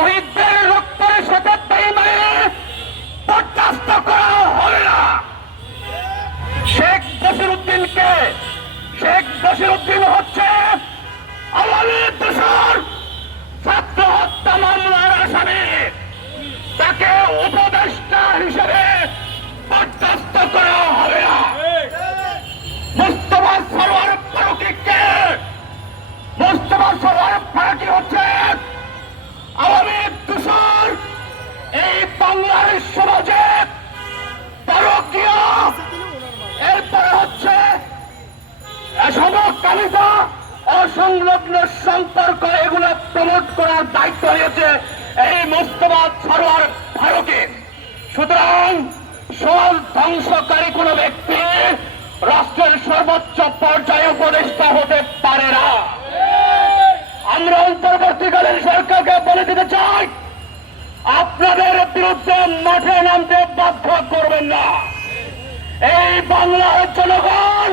শহীদদের রক্তের সাথে বেইমানি বরদাস্ত করা হবে না। শেখ বশিরউদ্দিন হচ্ছে আওয়ামী দোসর, ছাত্র হত্যা মামলার আসামি। তাকে উপদেষ্টা হিসেবে বরদাস্ত করা হবে না। মোস্তফা সরওয়ার ফারুকী হচ্ছে আওয়ামী দোসর। এই বাংলার সমাজে পরকীয়া, এরপরে হচ্ছে সমকামিতা, অসংলগ্ন সম্পর্ক, এগুলো প্রমোট করার দায়িত্ব নিয়েছে এই মোস্তফা সরওয়ার ফারুকী। সুতরাং সব ধ্বংসকারী কোন ব্যক্তি রাষ্ট্রের সর্বোচ্চ পর্যায়ে উপদেষ্টা হতে পারে না। আমরা অন্তর্বর্তীকালীন সরকারকে বলে দিতে চাই, আপনাদের বিরুদ্ধে মাঠে নামতে বাধ্য করবেন না। এই বাংলার জনগণ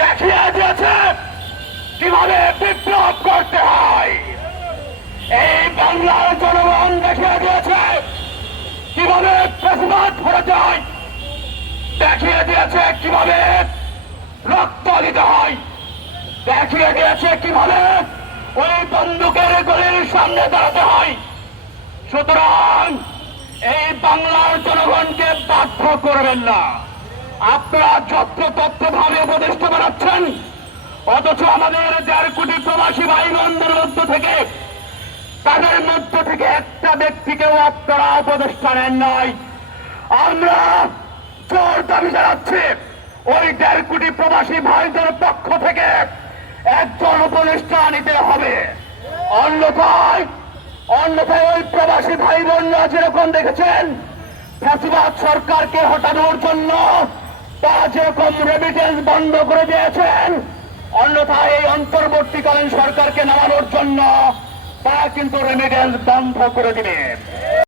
দেখিয়ে দিয়েছে কিভাবে বিপ্লব করতে হয়। এই বাংলার জনগণ দেখিয়ে দিয়েছে কিভাবে ফ্যাসিবাদ ধরে যায়, দেখিয়ে দিয়েছে কিভাবে রক্ত দিতে হয়, দেখিয়ে দিয়েছে কিভাবে ওই বন্দুকের গুলির সামনে দাঁড়াতে হয়। সুতরাং এই বাংলার জনগণকে বাধ্য করবেন না। আপনারা যত্রতত্রভাবে উপদেষ্টা বানাচ্ছেন, অথচ আমাদের 1.5 কোটি প্রবাসী ভাই বোনদের মধ্য থেকে, তাদের মধ্য থেকে একটা ব্যক্তিকেও আপনারা উপদেষ্টা নেন নাই। আমরা জোর দাবি জানাচ্ছি, ওই 1.5 কোটি প্রবাসী ভাইদের পক্ষ থেকে একজন উপদেষ্টা নিতে হবে। অন্যথায় ওই প্রবাসী ভাই বোনরা যেরকম দেখেছেন ফ্যাসিবাদ সরকারকে হটানোর জন্য তারা যেরকম রেমিটেন্স বন্ধ করে দিয়েছেন, অন্যথায় এই অন্তর্বর্তীকালীন সরকারকে নামানোর জন্য তারা কিন্তু রেমিটেন্স বন্ধ করে দিবে।